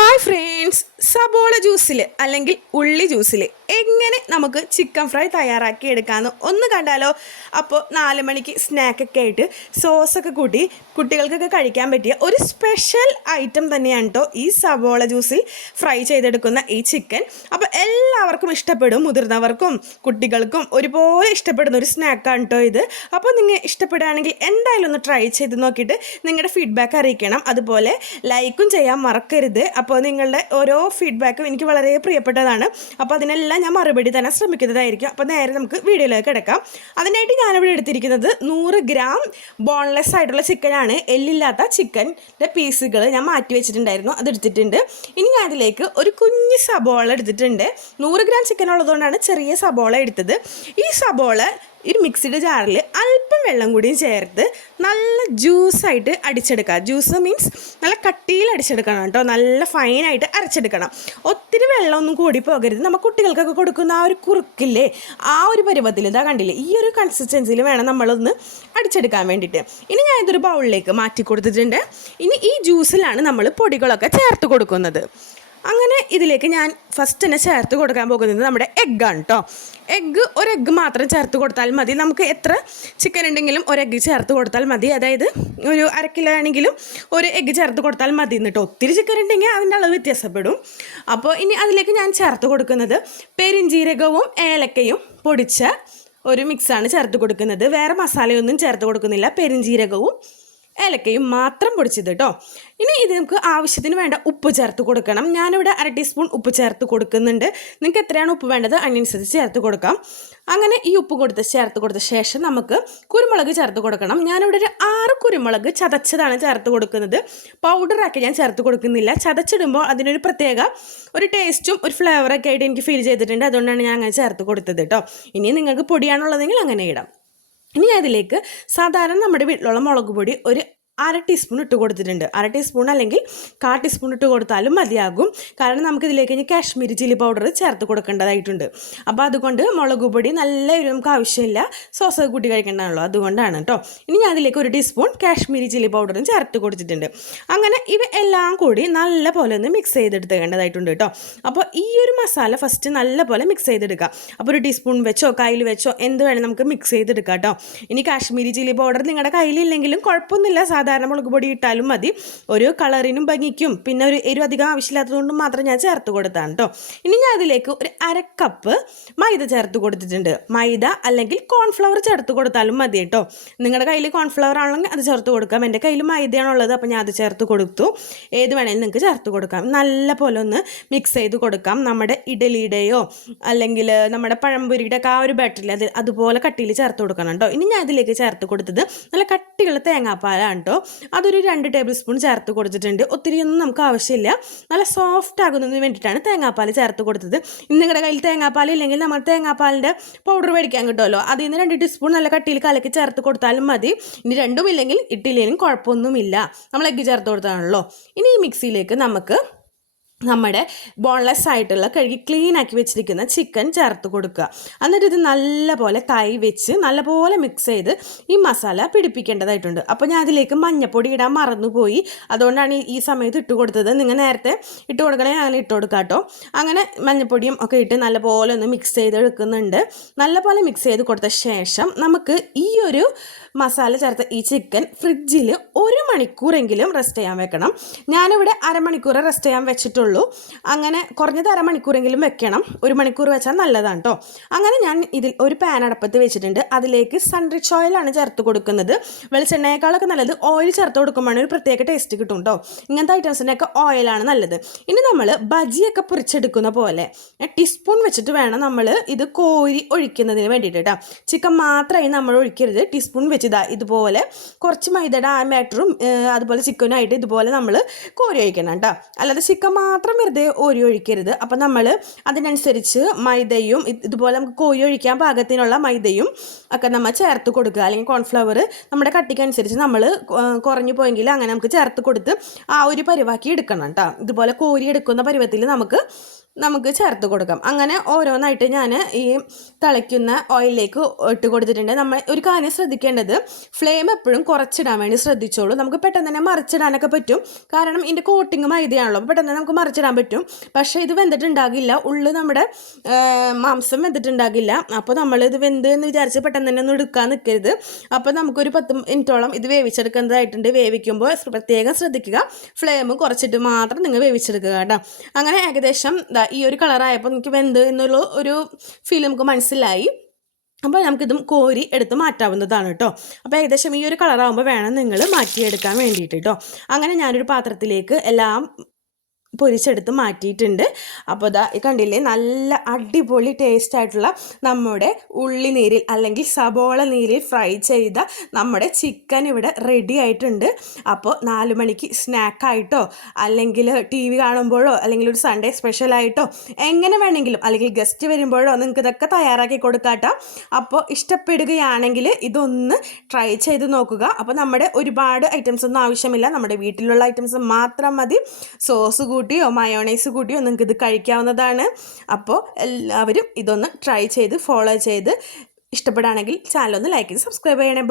Hi friends. Friends സബോള ജ്യൂസിൽ അല്ലെങ്കിൽ ഉള്ളി ജ്യൂസിൽ എങ്ങനെ നമുക്ക് ചിക്കൻ ഫ്രൈ തയ്യാറാക്കി എടുക്കാമെന്ന് ഒന്ന് കണ്ടാലോ? അപ്പോൾ നാല് മണിക്ക് സ്നാക്കൊക്കെ ആയിട്ട് സോസൊക്കെ കൂട്ടി കുട്ടികൾക്കൊക്കെ കഴിക്കാൻ പറ്റിയ ഒരു സ്പെഷ്യൽ ഐറ്റം തന്നെയാണ് കേട്ടോ ഈ സബോള ജ്യൂസിൽ ഫ്രൈ ചെയ്തെടുക്കുന്ന ഈ ചിക്കൻ അപ്പോൾ എല്ലാവർക്കും ഇഷ്ടപ്പെടും മുതിർന്നവർക്കും കുട്ടികൾക്കും ഒരുപോലെ ഇഷ്ടപ്പെടുന്ന ഒരു സ്നാക്കാണ് കേട്ടോ ഇത്. അപ്പോൾ നിങ്ങൾ ഇഷ്ടപ്പെടുകയാണെങ്കിൽ എന്തായാലും ഒന്ന് ട്രൈ ചെയ്ത് നോക്കിയിട്ട് നിങ്ങളുടെ ഫീഡ്ബാക്ക് അറിയിക്കണം. അതുപോലെ ലൈക്കും ചെയ്യാൻ മറക്കരുത്. അപ്പോൾ നിങ്ങളുടെ ഓരോ ഫീഡ്ബാക്കും എനിക്ക് വളരെ പ്രിയപ്പെട്ടതാണ്. അപ്പോൾ അതിനെല്ലാം ഞാൻ മറുപടി തന്നെ ശ്രമിക്കുന്നതായിരിക്കും. അപ്പോൾ നേരെ നമുക്ക് വീഡിയോയിലേക്ക് കിടക്കാം. അതിനായിട്ട് ഞാനിവിടെ എടുത്തിരിക്കുന്നത് നൂറ് ഗ്രാം ബോൺലെസ് ആയിട്ടുള്ള ചിക്കനാണ് എല്ലില്ലാത്ത ചിക്കന്റെ പീസുകൾ ഞാൻ മാറ്റി വെച്ചിട്ടുണ്ടായിരുന്നു. അതെടുത്തിട്ടുണ്ട് ഇനി ഞാൻ അതിലേക്ക് ഒരു കുഞ്ഞ് സബോള എടുത്തിട്ടുണ്ട്. നൂറ് ഗ്രാം ചിക്കൻ ഉള്ളതുകൊണ്ടാണ് ചെറിയ സബോള എടുത്തത്. ഈ സബോള ഒരു മിക്സിയുടെ ജാറിൽ അല്പം വെള്ളം കൂടിയും ചേർത്ത് നല്ല ജ്യൂസായിട്ട് അടിച്ചെടുക്കുക. ജ്യൂസ് മീൻസ് നല്ല കട്ടിയിൽ അടിച്ചെടുക്കണം കേട്ടോ. നല്ല ഫൈനായിട്ട് അരച്ചെടുക്കണം. ഒത്തിരി വെള്ളമൊന്നും കൂടി പോകരുത്. നമ്മൾ കുട്ടികൾക്കൊക്കെ കൊടുക്കുന്ന ആ ഒരു കുറുക്കില്ലേ ആ ഒരു പരുവത്തിൽ ഇതാ കണ്ടില്ലേ ഈ ഒരു കൺസിസ്റ്റൻസിയിൽ വേണം നമ്മളൊന്ന് അടിച്ചെടുക്കാൻ വേണ്ടിയിട്ട്. ഇനി ഞാൻ ബൗളിലേക്ക് മാറ്റി കൊടുത്തിട്ടുണ്ട്. ഇനി ഈ ജ്യൂസിലാണ് നമ്മൾ പൊടികളൊക്കെ ചേർത്ത് കൊടുക്കുന്നത്. അങ്ങനെ ഇതിലേക്ക് ഞാൻ ഫസ്റ്റ് തന്നെ ചേർത്ത് കൊടുക്കാൻ പോകുന്നത് നമ്മുടെ എഗ്ഗാണ് കേട്ടോ എഗ്ഗ് ഒരു എഗ്ഗ് മാത്രം ചേർത്ത് കൊടുത്താൽ മതി. നമുക്ക് എത്ര ചിക്കൻ ഉണ്ടെങ്കിലും ഒരു എഗ്ഗ് ചേർത്ത് കൊടുത്താൽ മതി. അതായത് ഒരു അര കിലോ ആണെങ്കിലും ഒരു എഗ്ഗ് ചേർത്ത് കൊടുത്താൽ മതി എന്നിട്ട് ഒത്തിരി ചിക്കൻ ഉണ്ടെങ്കിൽ അതിന്റെ അളവ് വ്യത്യാസപ്പെടും. അപ്പോൾ ഇനി അതിലേക്ക് ഞാൻ ചേർത്ത് കൊടുക്കുന്നത് പെരിഞ്ചീരകവും ഏലക്കയും പൊടിച്ച ഒരു മിക്സാണ് ചേർത്ത് കൊടുക്കുന്നത്. വേറെ മസാലയൊന്നും ചേർത്ത് കൊടുക്കുന്നില്ല. പെരിഞ്ചീരകവും ഏലക്കയും മാത്രം പൊടിച്ചത് കേട്ടോ ഇനി ഇത് നമുക്ക് ആവശ്യത്തിന് വേണ്ട ഉപ്പ് ചേർത്ത് കൊടുക്കണം. ഞാനിവിടെ അര ടീസ്പൂൺ ഉപ്പ് ചേർത്ത് കൊടുക്കുന്നുണ്ട്. നിങ്ങൾക്ക് എത്രയാണ് ഉപ്പ് വേണ്ടത് അതിനനുസരിച്ച് ചേർത്ത് കൊടുക്കാം. അങ്ങനെ ഈ ഉപ്പ് കൊടുത്ത് ചേർത്ത് കൊടുത്ത ശേഷം നമുക്ക് കുരുമുളക് ചേർത്ത് കൊടുക്കണം. ഞാനിവിടെ ഒരു ആറ് കുരുമുളക് ചതച്ചതാണ് ചേർത്ത് കൊടുക്കുന്നത്. പൗഡറാക്കി ഞാൻ ചേർത്ത് കൊടുക്കുന്നില്ല. ചതച്ചിടുമ്പോൾ അതിനൊരു പ്രത്യേക ഒരു ടേസ്റ്റും ഒരു ഫ്ലേവറൊക്കെ ആയിട്ട് എനിക്ക് ഫീൽ ചെയ്തിട്ടുണ്ട്. അതുകൊണ്ടാണ് ഞാൻ അങ്ങനെ ചേർത്ത് കൊടുത്തത് കേട്ടോ ഇനി നിങ്ങൾക്ക് പൊടിയാണുള്ളതെങ്കിൽ അങ്ങനെ ഇടാം. ഇനി അതിലേക്ക് സാധാരണ നമ്മുടെ വീട്ടിലുള്ള മുളക് പൊടി ഒരു അര ടീസ്പൂൺ ഇട്ട് കൊടുത്തിട്ടുണ്ട്. അര ടീസ്പൂൺ അല്ലെങ്കിൽ കാ ടീസ്പൂൺ ഇട്ട് കൊടുത്താലും മതിയാകും. കാരണം നമുക്കിതിലേക്ക് ഇനി കാശ്മീരി ചില്ലി പൗഡർ ചേർത്ത് കൊടുക്കേണ്ടതായിട്ടുണ്ട്. അപ്പോൾ അതുകൊണ്ട് മുളക് പൊടി നല്ല ഒരു നമുക്ക് ആവശ്യമില്ല. സോസ് കൂട്ടി കഴിക്കേണ്ടതാണല്ലോ. അതുകൊണ്ടാണ് കേട്ടോ ഇനി ഞാൻ അതിലേക്ക് ഒരു ടീസ്പൂൺ കാശ്മീരി ചില്ലി പൗഡറും ചേർത്ത് കൊടുത്തിട്ടുണ്ട്. അങ്ങനെ ഇവ എല്ലാം കൂടി നല്ല പോലെ ഒന്ന് മിക്സ് ചെയ്തെടുത്തേണ്ടതായിട്ടുണ്ട് കേട്ടോ അപ്പോൾ ഈ ഒരു മസാല ഫസ്റ്റ് നല്ല പോലെ മിക്സ് ചെയ്തെടുക്കുക അപ്പോൾ ഒരു ടീസ്പൂൺ വെച്ചോ കയ്യിൽ വെച്ചോ എന്ത് വേണം നമുക്ക് മിക്സ് ചെയ്തെടുക്കാം കേട്ടോ ഇനി കാശ്മീരി ചില്ലി പൗഡർ നിങ്ങളുടെ കയ്യിലില്ലെങ്കിലും കുഴപ്പമൊന്നുമില്ല. സാധാരണ മുളക് പൊടി ഇട്ടാലും മതി. ഒരു കളറിനും ഭംഗിക്കും. പിന്നെ ഒരു എരിവ് അധികം ആവശ്യമില്ലാത്തതുകൊണ്ട് മാത്രം ഞാൻ ചേർത്ത് കൊടുത്താണ് കേട്ടോ ഇനി ഞാൻ അതിലേക്ക് ഒരു അര കപ്പ് മൈദ ചേർത്ത് കൊടുത്തിട്ടുണ്ട്. മൈദ അല്ലെങ്കിൽ കോൺഫ്ലവർ ചേർത്ത് കൊടുത്താലും മതി കേട്ടോ നിങ്ങളുടെ കയ്യിൽ കോൺഫ്ലവർ ആണെങ്കിൽ അത് ചേർത്ത് കൊടുക്കാം. എന്റെ കയ്യിൽ മൈദയാണുള്ളത് അപ്പോൾ ഞാൻ അത് ചേർത്ത് കൊടുത്തു. ഏത് വേണമെങ്കിലും നിങ്ങൾക്ക് ചേർത്ത് കൊടുക്കാം. നല്ല പോലെ ഒന്ന് മിക്സ് ചെയ്ത് കൊടുക്കാം. നമ്മുടെ ഇഡലിയുടെയോ അല്ലെങ്കിൽ നമ്മുടെ പഴംപൊരിയുടെ ഒക്കെ ആ ഒരു ബാറ്ററിൽ അത് അതുപോലെ കട്ടിയിൽ ചേർത്ത് കൊടുക്കണം കേട്ടോ ഇനി ഞാൻ അതിലേക്ക് ചേർത്ത് കൊടുത്തത് നല്ല കട്ടിയുള്ള തേങ്ങാപ്പാലാണ് കേട്ടോ അതൊരു രണ്ട് ടേബിൾ സ്പൂൺ ചേർത്ത് കൊടുത്തിട്ടുണ്ട്. ഒത്തിരിയൊന്നും നമുക്ക് ആവശ്യമില്ല. നല്ല സോഫ്റ്റ് ആകുന്നതിന് വേണ്ടിയിട്ടാണ് തേങ്ങാപ്പാൽ ചേർത്ത് കൊടുത്തത്. നിങ്ങളുടെ കയ്യിൽ തേങ്ങാപ്പാൽ ഇല്ലെങ്കിൽ നമ്മൾ തേങ്ങാപ്പാലിന്റെ പൗഡർ മേടിക്കാൻ കിട്ടുമല്ലോ. അതിൽ നിന്ന് രണ്ട് ടീസ്പൂൺ നല്ല കട്ടിയിൽ കലക്കി ചേർത്ത് കൊടുത്താലും മതി. ഇനി രണ്ടും ഇല്ലെങ്കിൽ ഇട്ടില്ലെങ്കിലും കുഴപ്പമൊന്നുമില്ല. നമ്മൾ എഗ്ഗ് ചേർത്ത് കൊടുത്താണല്ലോ. ഇനി ഈ മിക്സിയിലേക്ക് നമുക്ക് നമ്മുടെ ബോൺലെസ് ആയിട്ടുള്ള കഴുകി ക്ലീൻ ആക്കി വെച്ചിരിക്കുന്ന ചിക്കൻ ചേർത്ത് കൊടുക്കുക. എന്നിട്ട് ഇത് നല്ലപോലെ കൈ വെച്ച് നല്ലപോലെ മിക്സ് ചെയ്ത് ഈ മസാല പിടിപ്പിക്കേണ്ടതായിട്ടുണ്ട്. അപ്പോൾ ഞാൻ അതിലേക്ക് മഞ്ഞപ്പൊടി ഇടാൻ മറന്നുപോയി. അതുകൊണ്ടാണ് ഈ- സമയത്ത് ഇട്ട് കൊടുത്തത്. നിങ്ങൾ നേരത്തെ ഇട്ട് കൊടുക്കണേ അങ്ങനെ ഇട്ട് കൊടുക്കാം കേട്ടോ. അങ്ങനെ മഞ്ഞപ്പൊടിയും ഒക്കെ ഇട്ട് നല്ലപോലെ ഒന്ന് മിക്സ് ചെയ്ത് എടുക്കുന്നുണ്ട് നല്ലപോലെ മിക്സ് ചെയ്ത് കൊടുത്ത ശേഷം നമുക്ക് ഈ ഒരു മസാല ചേർത്ത ഈ ചിക്കൻ ഫ്രിഡ്ജിൽ ഒരു മണിക്കൂറെങ്കിലും റെസ്റ്റ് ചെയ്യാൻ വെക്കണം. ഞാനിവിടെ അരമണിക്കൂർ റെസ്റ്റ് ചെയ്യാൻ വെച്ചിട്ടുള്ളൂ. അങ്ങനെ കുറഞ്ഞത് അരമണിക്കൂറെങ്കിലും വെക്കണം. ഒരു മണിക്കൂർ വെച്ചാൽ നല്ലതാണ് കേട്ടോ അങ്ങനെ ഞാൻ ഇതിൽ ഒരു പാൻ അടപ്പത്ത് വെച്ചിട്ടുണ്ട്. അതിലേക്ക് സൺറിച്ച് ഓയിലാണ് ചേർത്ത് കൊടുക്കുന്നത്. വെളിച്ചെണ്ണയേക്കാളൊക്കെ നല്ലത് ഓയിൽ ചേർത്ത് കൊടുക്കുമ്പോഴാണ് ഒരു പ്രത്യേക ടേസ്റ്റ് കിട്ടും കേട്ടോ ഇങ്ങനത്തെ ഐറ്റംസിന്റെയൊക്കെ ഓയിലാണ് നല്ലത്. ഇനി നമ്മൾ ബജിയൊക്കെ പൊരിച്ചെടുക്കുന്ന പോലെ ടീസ്പൂൺ വെച്ചിട്ട് വേണം നമ്മൾ ഇത് കോരി ഒഴിക്കുന്നതിന് വേണ്ടിയിട്ട് കേട്ടോ ചിക്കൻ മാത്രമായി നമ്മൾ ഒഴിക്കരുത്. ടീസ്പൂൺ വെച്ച് ഇതാ ഇതുപോലെ കുറച്ച് മൈദയുടെ ആ ബാറ്ററും അതുപോലെ ചിക്കനായിട്ട് ഇതുപോലെ നമ്മൾ കോരി ഒഴിക്കണം കേട്ടോ അല്ലാതെ ചിക്കൻ മാത്രം വെറുതെ ഓരി ഒഴിക്കരുത്. അപ്പം നമ്മൾ അതിനനുസരിച്ച് മൈദയും ഇതുപോലെ നമുക്ക് കോരി ഒഴിക്കാൻ പാകത്തിനുള്ള മൈദയും ഒക്കെ നമ്മൾ ചേർത്ത് കൊടുക്കുക. അല്ലെങ്കിൽ കോൺഫ്ലവർ നമ്മുടെ കട്ടിക്കനുസരിച്ച് നമ്മൾ കുറഞ്ഞു പോയെങ്കിൽ അങ്ങനെ നമുക്ക് ചേർത്ത് കൊടുത്ത് ആ ഒരു പരിവാക്കി എടുക്കണം കേട്ടോ ഇതുപോലെ കോരി എടുക്കുന്ന പരുവത്തിൽ നമുക്ക് നമുക്ക് ചേർത്ത് കൊടുക്കാം. അങ്ങനെ ഓരോന്നായിട്ട് ഞാൻ ഈ തിളയ്ക്കുന്ന ഓയിലിലേക്ക് ഇട്ട് കൊടുത്തിട്ടുണ്ട്. നമ്മൾ ഒരു കാര്യം ശ്രദ്ധിക്കേണ്ടത് ഫ്ലെയിം എപ്പോഴും കുറച്ചിടാൻ വേണ്ടി ശ്രദ്ധിച്ചോളൂ. നമുക്ക് പെട്ടെന്ന് തന്നെ മറിച്ചിടാനൊക്കെ പറ്റും. കാരണം ഇതിന്റെ കോട്ടിങ് മൈദയാണല്ലോ അപ്പോൾ പെട്ടെന്ന് നമുക്ക് മറിച്ചിടാൻ പറ്റും. പക്ഷേ ഇത് വെന്തിട്ടുണ്ടാകില്ല. ഉള്ളു നമ്മുടെ മാംസം വെന്തിട്ടുണ്ടാകില്ല. അപ്പോൾ നമ്മൾ ഇത് വെന്ത് എന്ന് വിചാരിച്ച് പെട്ടെന്ന് തന്നെ ഒന്നും എടുക്കാൻ നിൽക്കരുത് അപ്പോൾ നമുക്കൊരു പത്ത് മിനിറ്റോളം ഇത് വേവിച്ചെടുക്കേണ്ടതായിട്ടുണ്ട്. വേവിക്കുമ്പോൾ പ്രത്യേകം ശ്രദ്ധിക്കുക. ഫ്ലെയിം കുറച്ചിട്ട് മാത്രം നിങ്ങൾ വേവിച്ചെടുക്കുക കേട്ടോ. അങ്ങനെ ഏകദേശം ദാ ഈ ഒരു കളറായപ്പോൾ നമുക്ക് വെന്ത് എന്നുള്ള ഒരു ഫീൽ നമുക്ക് മനസ്സിലായി. അപ്പോൾ നമുക്കിതും കോരി എടുത്ത് മാറ്റാവുന്നതാണ് കേട്ടോ. അപ്പോൾ ഏകദേശം ഈ ഒരു കളറാകുമ്പോൾ വേണം നിങ്ങൾ മാറ്റിയെടുക്കാൻ വേണ്ടിയിട്ട് കേട്ടോ. അങ്ങനെ ഞാനൊരു പാത്രത്തിലേക്ക് എല്ലാം പൊരിച്ചെടുത്ത് മാറ്റിയിട്ടുണ്ട്. അപ്പോൾ ഇതാ കണ്ടില്ലേ നല്ല അടിപൊളി ടേസ്റ്റ് ആയിട്ടുള്ള നമ്മുടെ ഉള്ളി നീരിൽ അല്ലെങ്കിൽ സബോള നീരിൽ ഫ്രൈ ചെയ്ത നമ്മുടെ ചിക്കൻ ഇവിടെ റെഡി ആയിട്ടുണ്ട്. അപ്പോൾ നാല് മണിക്ക് സ്നാക്കായിട്ടോ അല്ലെങ്കിൽ ടി വി കാണുമ്പോഴോ അല്ലെങ്കിൽ ഒരു സൺഡേ സ്പെഷ്യലായിട്ടോ എങ്ങനെ വേണമെങ്കിലും അല്ലെങ്കിൽ ഗസ്റ്റ് വരുമ്പോഴോ നിങ്ങൾക്ക് ഇതൊക്കെ തയ്യാറാക്കി കൊടുക്കാട്ടോ. അപ്പോൾ ഇഷ്ടപ്പെടുകയാണെങ്കിൽ ഇതൊന്ന് ട്രൈ ചെയ്ത് നോക്കുക. അപ്പോൾ നമ്മുടെ ഒരുപാട് ഐറ്റംസ് ഒന്നും ആവശ്യമില്ല. നമ്മുടെ വീട്ടിലുള്ള ഐറ്റംസ് മാത്രം മതി. സോസ് കൂട്ടിയോ മയോണൈസ് കൂട്ടിയോ നിങ്ങൾക്ക് ഇത് കഴിക്കാവുന്നതാണ്. അപ്പോൾ എല്ലാവരും ഇതൊന്ന് ട്രൈ ചെയ്ത് ഫോളോ ചെയ്ത് ഇഷ്ടപ്പെടുകയാണെങ്കിൽ ചാനൽ ഒന്ന് ലൈക്ക് ചെയ്ത് സബ്സ്ക്രൈബ് ചെയ്യണേ.